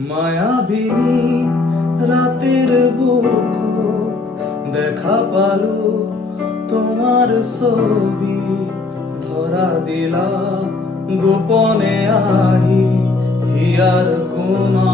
মায়াবিনী রাতের বুক দেখা পালো তোমার ছবি ধরা দিলা গোপনে আহি হিয়ার কুমা